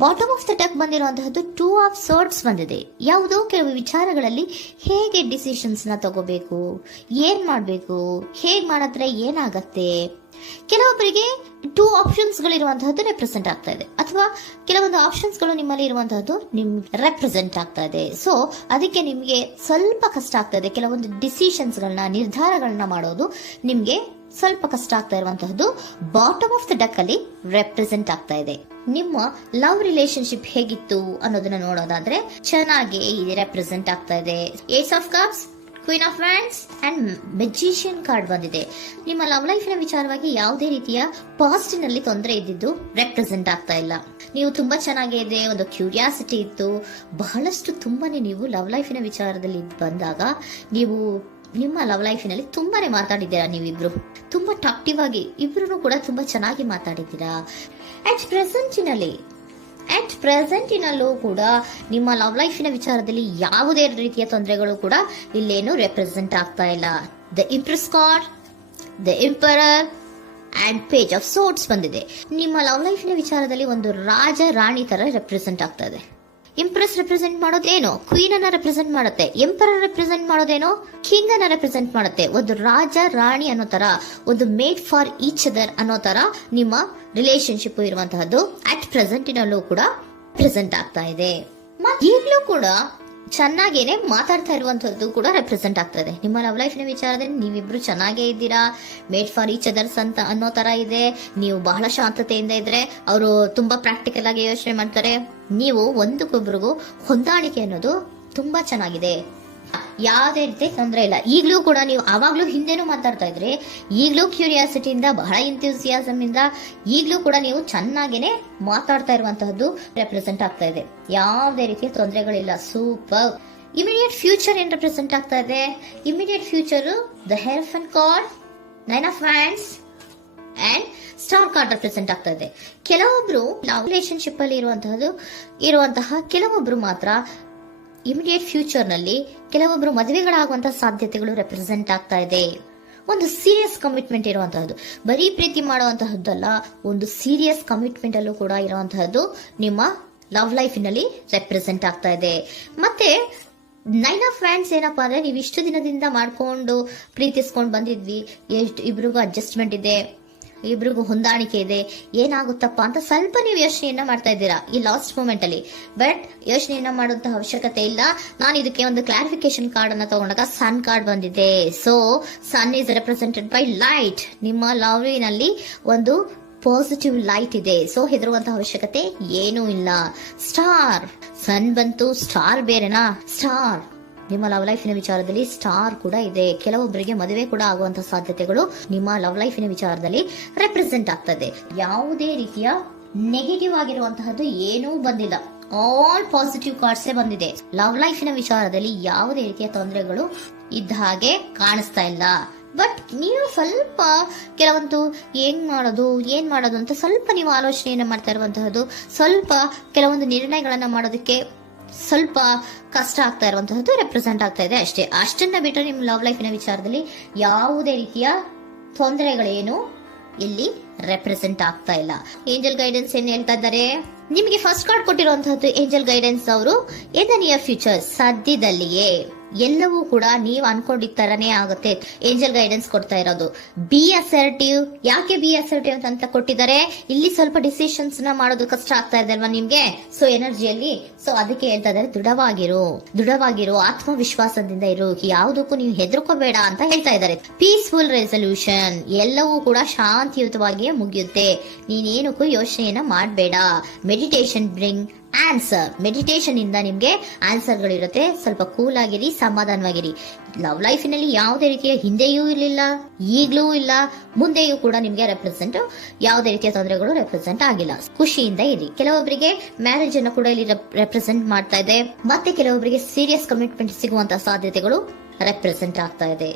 Bottom of the deck ಬಂದಿರುವಂತಹದ್ದು 2 of swords ಬಂದಿದೆ. ಯಾವುದೋ ಕೆಲವು ವಿಚಾರಗಳಲ್ಲಿ ಹೇಗೆ ಡಿಸಿಷನ್ಸ್ ನ ತಗೋಬೇಕು, ಏನ್ ಮಾಡ್ಬೇಕು, ಹೇಗ್ ಮಾಡಿದ್ರೆ ಏನಾಗತ್ತೆ. ಕೆಲವೊಬ್ಬರಿಗೆ 2 ಆಪ್ಷನ್ಸ್ ಗಳಿರುವಂತಹದ್ದು ರೆಪ್ರೆಸೆಂಟ್ ಆಗ್ತಾ ಇದೆ, ಅಥವಾ ಕೆಲವೊಂದು ಆಪ್ಷನ್ಸ್ ಗಳು ನಿಮ್ಮಲ್ಲಿ ಇರುವಂತಹದ್ದು ರೆಪ್ರೆಸೆಂಟ್ ಆಗ್ತಾ ಇದೆ. ಸೊ ಅದಕ್ಕೆ ನಿಮ್ಗೆ ಸ್ವಲ್ಪ ಕಷ್ಟ ಆಗ್ತಾ ಇದೆ. ಕೆಲವೊಂದು ಡಿಸಿಷನ್ಸ್ ಗಳನ್ನ, ನಿರ್ಧಾರಗಳನ್ನ ಮಾಡೋದು ನಿಮ್ಗೆ ಸ್ವಲ್ಪ ಕಷ್ಟ ಆಗ್ತಾ ಇರುವಂತಹದ್ದು ಬಾಟಮ್ ಆಫ್ ದ ಡೆಕ್ ಅಲ್ಲಿ ರೆಪ್ರೆಸೆಂಟ್ ಆಗ್ತಾ ಇದೆ. ನಿಮ್ಮ ಲವ್ ರಿಲೇಶನ್ಶಿಪ್ ಹೇಗಿತ್ತು ಅನ್ನೋದನ್ನ ನೋಡೋದಾದ್ರೆ ಚೆನ್ನಾಗಿ ರೆಪ್ರೆಸೆಂಟ್ ಆಗ್ತಾ ಇದೆ. Ace of cups, queen of wands and magician card ಬಂದಿದೆ. ನಿಮ್ಮ ಲವ್ ಲೈಫ್ ನ ವಿಚಾರವಾಗಿ ಯಾವುದೇ ರೀತಿಯ ಪಾಸ್ಟ್ ನಲ್ಲಿ ತೊಂದರೆ ಇದ್ದಿದ್ದು ರೆಪ್ರೆಸೆಂಟ್ ಆಗ್ತಾ ಇಲ್ಲ. ನೀವು ತುಂಬಾ ಚೆನ್ನಾಗಿದೆ, ಒಂದು ಕ್ಯೂರಿಯಾಸಿಟಿ ಇತ್ತು, ಬಹಳಷ್ಟು ತುಂಬಾನೇ ನೀವು ಲವ್ ಲೈಫಿನ ವಿಚಾರದಲ್ಲಿ ಬಂದಾಗ ನೀವು ನಿಮ್ಮ ಲವ್ ಲೈಫಿನಲ್ಲಿ ತುಂಬಾನೇ ಮಾತಾಡಿದ್ದೀರಾ. ನೀವಿಬ್ರು ತುಂಬಾ ಟಾಕ್ಟಿವ್ ಆಗಿ ಇಬ್ರು ಕೂಡ ತುಂಬಾ ಚೆನ್ನಾಗಿ ಮಾತಾಡಿದ್ದೀರಾ. ಅಟ್ ಪ್ರೆಸೆಂಟಿನಲ್ಲೂ ಕೂಡ ನಿಮ್ಮ ಲವ್ ಲೈಫಿನ ವಿಚಾರದಲ್ಲಿ ಯಾವುದೇ ರೀತಿಯ ತೊಂದರೆಗಳು ಕೂಡ ಇಲ್ಲೇನು ರೆಪ್ರೆಸೆಂಟ್ ಆಗ್ತಾ ಇಲ್ಲ. The empress card, the emperor and page of swords ಬಂದಿದೆ. ನಿಮ್ಮ ಲವ್ ಲೈಫಿನ ವಿಚಾರದಲ್ಲಿ ಒಂದು ರಾಜ ರಾಣಿ ತರ ರೆಪ್ರೆಸೆಂಟ್ ಆಗ್ತಾ ಇದೆ. ಇಂಪ್ರೆಸ್ ರೆಪ್ರೆಸೆಂಟ್ ಮಾಡೋದೇನೋ ಕ್ವೀನ್ ಅನ್ನ ರೆಪ್ರೆಸೆಂಟ್ ಮಾಡುತ್ತೆ, ಎಂಪರರ್ ರೆಪ್ರೆಸೆಂಟ್ ಮಾಡೋದೇನೋ ಕಿಂಗ್ ಅನ್ನ ರೆಪ್ರೆಸೆಂಟ್ ಮಾಡುತ್ತೆ. ಒಂದು ರಾಜ ರಾಣಿ ಅನ್ನೋ ತರ, ಒಂದು ಮೇಡ್ ಫಾರ್ ಈಚ್ ಅದರ್ ಅನ್ನೋ ತರ ನಿಮ್ಮ ರಿಲೇಶನ್ಶಿಪ್ ಇರುವಂತಹದ್ದು ಅಟ್ ಪ್ರೆಸೆಂಟಿನಲ್ಲೂ ಕೂಡ ಪ್ರೆಸೆಂಟ್ ಆಗ್ತಾ ಇದೆ. ಈಗಲೂ ಕೂಡ ಚೆನ್ನಾಗೇನೆ ಮಾತಾಡ್ತಾ ಇರುವಂತದ್ದು ಕೂಡ ರೆಪ್ರೆಸೆಂಟ್ ಆಗ್ತಾ ಇದೆ. ನಿಮ್ಮ ಲವ್ ಲೈಫ್ ನ ವಿಚಾರದಲ್ಲಿ ನೀವಿಬ್ರು ಚೆನ್ನಾಗೇ ಇದ್ದೀರಾ, ಮೇಡ್ ಫಾರ್ ಈಚ್ ಅದರ್ಸ್ ಅಂತ ಅನ್ನೋ ತರ ಇದೆ. ನೀವು ಬಹಳ ಶಾಂತತೆಯಿಂದ ಇದ್ರೆ ಅವರು ತುಂಬಾ ಪ್ರಾಕ್ಟಿಕಲ್ ಆಗಿ ಯೋಚನೆ ಮಾಡ್ತಾರೆ. ನೀವು ಒಂದಕ್ಕೊಬ್ರಿಗೂ ಹೊಂದಾಣಿಕೆ ಅನ್ನೋದು ತುಂಬಾ ಚೆನ್ನಾಗಿದೆ, ಯಾವುದೇ ರೀತಿ ತೊಂದರೆ ಇಲ್ಲ. ಈಗಲೂ ಕೂಡ ನೀವು ಆವಾಗ್ಲೂ ಹಿಂದೆನೂ ಮಾತಾಡ್ತಾ ಇದ್ರಿ, ಈಗಲೂ ಕ್ಯೂರಿಯಾಸಿಟಿಯಿಂದ, ಬಹಳ ಇಂಥ್ಯೂಸಿಯಾಸಮ್ ಇಂದ ಈಗಲೂ ಕೂಡ ನೀವು ಚೆನ್ನಾಗೇನೆ ಮಾತಾಡ್ತಾ ಇರುವಂತಹದ್ದು ರೆಪ್ರೆಸೆಂಟ್ ಆಗ್ತಾ ಇದೆ. ಯಾವುದೇ ರೀತಿಯ ತೊಂದರೆಗಳಿಲ್ಲ, ಸೂಪರ್. ಇಮಿಡಿಯೇಟ್ ಫ್ಯೂಚರ್ ಏನ್ ರೆಪ್ರೆಸೆಂಟ್ ಆಗ್ತಾ ಇದೆ? Immediate future the hierophant card, 9 of wands and star card represent ಆಗ್ತಾ ಇದೆ. ಕೆಲವೊಬ್ರು ಲವ್ ರಿಲೇಶನ್ಶಿಪ್ ಅಲ್ಲಿ ಇರುವಂತಹ ಕೆಲವೊಬ್ರು ಮಾತ್ರ ಇಮಿಡಿಯೇಟ್ ಫ್ಯೂಚರ್ ನಲ್ಲಿ ಕೆಲವೊಬ್ರು ಮದುವೆಗಳಾಗುವಂತಹ ಸಾಧ್ಯತೆಗಳು ರೆಪ್ರೆಸೆಂಟ್ ಆಗ್ತಾ ಇದೆ. ಒಂದು ಸೀರಿಯಸ್ ಕಮಿಟ್ಮೆಂಟ್ ಇರುವಂತಹದ್ದು, ಬರೀ ಪ್ರೀತಿ ಮಾಡುವಂತಹದ್ದಲ್ಲ, ಒಂದು ಸೀರಿಯಸ್ ಕಮಿಟ್ಮೆಂಟ್ ಅಲ್ಲೂ ಕೂಡ ಇರುವಂತಹದ್ದು ನಿಮ್ಮ ಲವ್ ಲೈಫಿನಲ್ಲಿ ರೆಪ್ರೆಸೆಂಟ್ ಆಗ್ತಾ ಇದೆ. ಮತ್ತೆ 9 ಆಫ್ ವ್ಯಾಂಡ್ಸ್ ಏನಪ್ಪಾ ಅಂದ್ರೆ, ನೀವು ಇಷ್ಟು ದಿನದಿಂದ ಮಾಡ್ಕೊಂಡು ಪ್ರೀತಿಸ್ಕೊಂಡು ಬಂದಿದ್ವಿ, ಇಬ್ರಿಗೂ ಅಡ್ಜಸ್ಟ್ಮೆಂಟ್ ಇದೆ, ಇಬ್ರಿಗೂ ಹೊಂದಾಣಿಕೆ ಇದೆ, ಏನಾಗುತ್ತಪ್ಪ ಅಂತ ಸ್ವಲ್ಪ ನೀವು ಯೋಚನೆಯನ್ನ ಮಾಡ್ತಾ ಇದ್ದೀರಾ ಈ ಲಾಸ್ಟ್ ಮೂಮೆಂಟ್ ಅಲ್ಲಿ. ಬಟ್ ಯೋಚನೆಯನ್ನ ಮಾಡುವಂತಹ ಅವಶ್ಯಕತೆ ಇಲ್ಲ. ನಾನು ಇದಕ್ಕೆ ಒಂದು ಕ್ಲಾರಿಫಿಕೇಶನ್ ಕಾರ್ಡ್ ಅನ್ನ ತಗೊಂಡಾಗ ಸನ್ ಕಾರ್ಡ್ ಬಂದಿದೆ. So sun is represented by light. ನಿಮ್ಮ ಲವ್ನಲ್ಲಿ ಒಂದು ಪಾಸಿಟಿವ್ ಲೈಟ್ ಇದೆ. ಸೊ ಹೆದರುವಂತಹ ಅವಶ್ಯಕತೆ ಏನೂ ಇಲ್ಲ. ಸ್ಟಾರ್, ಸನ್ ಬಂತು, ಸ್ಟಾರ್ ಬೇರೆನಾ? ಸ್ಟಾರ್ ನಿಮ್ಮ ಲವ್ ಲೈಫಿನ ವಿಚಾರದಲ್ಲಿ ಸ್ಟಾರ್ ಕೂಡ ಇದೆ. ಕೆಲವೊಬ್ಬರಿಗೆ ಮದುವೆ ಕೂಡ ಆಗುವಂತಹ ಸಾಧ್ಯತೆಗಳು ನಿಮ್ಮ ಲವ್ ಲೈಫಿನ ವಿಚಾರದಲ್ಲಿ ರೆಪ್ರೆಸೆಂಟ್ ಆಗ್ತದೆ. ಯಾವುದೇ ರೀತಿಯ ನೆಗೆಟಿವ್ ಆಗಿರುವಂತಹದ್ದು ಏನೂ ಬಂದಿಲ್ಲ, ಆಲ್ ಪಾಸಿಟಿವ್ ಕಾರ್ಡ್ಸ್ ಬಂದಿದೆ. ಲವ್ ಲೈಫಿನ ವಿಚಾರದಲ್ಲಿ ಯಾವುದೇ ರೀತಿಯ ತೊಂದರೆಗಳು ಇದ್ದ ಹಾಗೆ ಕಾಣಿಸ್ತಾ ಇಲ್ಲ. ಬಟ್ ನೀವು ಸ್ವಲ್ಪ ಕೆಲವೊಂದು ಏನ್ ಮಾಡೋದು ಅಂತ ಸ್ವಲ್ಪ ನೀವು ಆಲೋಚನೆಯನ್ನ ಮಾಡ್ತಾ ಇರುವಂತಹದ್ದು, ಸ್ವಲ್ಪ ಕೆಲವೊಂದು ನಿರ್ಣಯಗಳನ್ನ ಮಾಡೋದಕ್ಕೆ ಸ್ವಲ್ಪ ಕಷ್ಟ ಆಗ್ತಾ ಇರುವಂತಹದ್ದು ರೆಪ್ರೆಸೆಂಟ್ ಆಗ್ತಾ ಇದೆ ಅಷ್ಟೇ. ಅಷ್ಟನ್ನ ಬಿಟ್ಟರೆ ನಿಮ್ಮ ಲವ್ ಲೈಫಿನ ವಿಚಾರದಲ್ಲಿ ಯಾವುದೇ ರೀತಿಯ ತೊಂದರೆಗಳೇನು ಇಲ್ಲಿ ರೆಪ್ರೆಸೆಂಟ್ ಆಗ್ತಾ ಇಲ್ಲ. ಏಂಜಲ್ ಗೈಡೆನ್ಸ್ ಏನ್ ಹೇಳ್ತಾ ಇದ್ದಾರೆ? ನಿಮಗೆ ಫಸ್ಟ್ ಕಾರ್ಡ್ ಕೊಟ್ಟಿರುವಂತಹದ್ದು ಏಂಜಲ್ ಗೈಡೆನ್ಸ್ ಅವರು ಇನ್ ದ ನಿಯರ್ ಫ್ಯೂಚರ್, ಸದ್ಯದಲ್ಲಿಯೇ ಎಲ್ಲವೂ ಕೂಡ ನೀವು ಅನ್ಕೊಂಡಿದ್ದ ತರನೇ ಆಗುತ್ತೆ. ಏಂಜಲ್ ಗೈಡೆನ್ಸ್ ಕೊಡ್ತಾ ಇರೋದು ಬಿ ಅಸರ್ಟಿವ್. ಯಾಕೆ ಬಿ ಅಸರ್ಟಿವ್ ಅಂತ ಕೊಟ್ಟಿದ್ದಾರೆ? ಇಲ್ಲಿ ಸ್ವಲ್ಪ ಡಿಸಿಷನ್ಸ್ ನ ಮಾಡೋದು ಕಷ್ಟ ಆಗ್ತಾ ಇದೆ ಅಲ್ವಾ ನಿಮ್ಗೆ, ಸೊ ಎನರ್ಜಿಯಲ್ಲಿ. ಸೊ ಅದಕ್ಕೆ ಹೇಳ್ತಾ ಇದ್ದಾರೆ ದೃಢವಾಗಿರು, ಆತ್ಮವಿಶ್ವಾಸದಿಂದ ಇರು, ಯಾವುದಕ್ಕೂ ನೀವು ಹೆದರ್ಕೋಬೇಡ ಅಂತ ಹೇಳ್ತಾ ಇದ್ದಾರೆ. ಪೀಸ್ಫುಲ್ ರೆಸಲ್ಯೂಷನ್, ಎಲ್ಲವೂ ಕೂಡ ಶಾಂತಿಯುತವಾಗಿಯೇ ಮುಗಿಯುತ್ತೆ, ನೀನೇನಕ್ಕೂ ಯೋಚನೆಯನ್ನ ಮಾಡಬೇಡ. ಮೆಡಿಟೇಷನ್ ಬ್ರಿಂಗ್ ಆನ್ಸರ್, ಮೆಡಿಟೇಷನ್ ಇಂದ ನಿಮ್ಗೆ ಆನ್ಸರ್ ಗಳಿರುತ್ತೆ. ಸ್ವಲ್ಪ ಕೂಲ್ ಆಗಿರಿ, ಸಮಾಧಾನವಾಗಿರಿ. ಲವ್ ಲೈಫಿನಲ್ಲಿ ಯಾವುದೇ ರೀತಿಯ ಹಿಂದೆಯೂ ಇರಲಿಲ್ಲ, ಈಗಲೂ ಇಲ್ಲ, ಮುಂದೆಯೂ ಕೂಡ ನಿಮ್ಗೆ ಯಾವುದೇ ರೀತಿಯ ತೊಂದರೆಗಳು ರೆಪ್ರೆಸೆಂಟ್ ಆಗಿಲ್ಲ. ಖುಷಿಯಿಂದ ಇರಿ. ಕೆಲವೊಬ್ಬರಿಗೆ ಮ್ಯಾರೇಜ್ ಅನ್ನು ಕೂಡ ಇಲ್ಲಿ ರೆಪ್ರೆಸೆಂಟ್ ಮಾಡ್ತಾ ಇದೆ. ಮತ್ತೆ ಕೆಲವೊಬ್ಬರಿಗೆ ಸೀರಿಯಸ್ ಕಮಿಟ್ಮೆಂಟ್ ಸಿಗುವಂತಹ ಸಾಧ್ಯತೆಗಳು ರೆಪ್ರೆಸೆಂಟ್ ಆಗ್ತಾ ಇದೆ.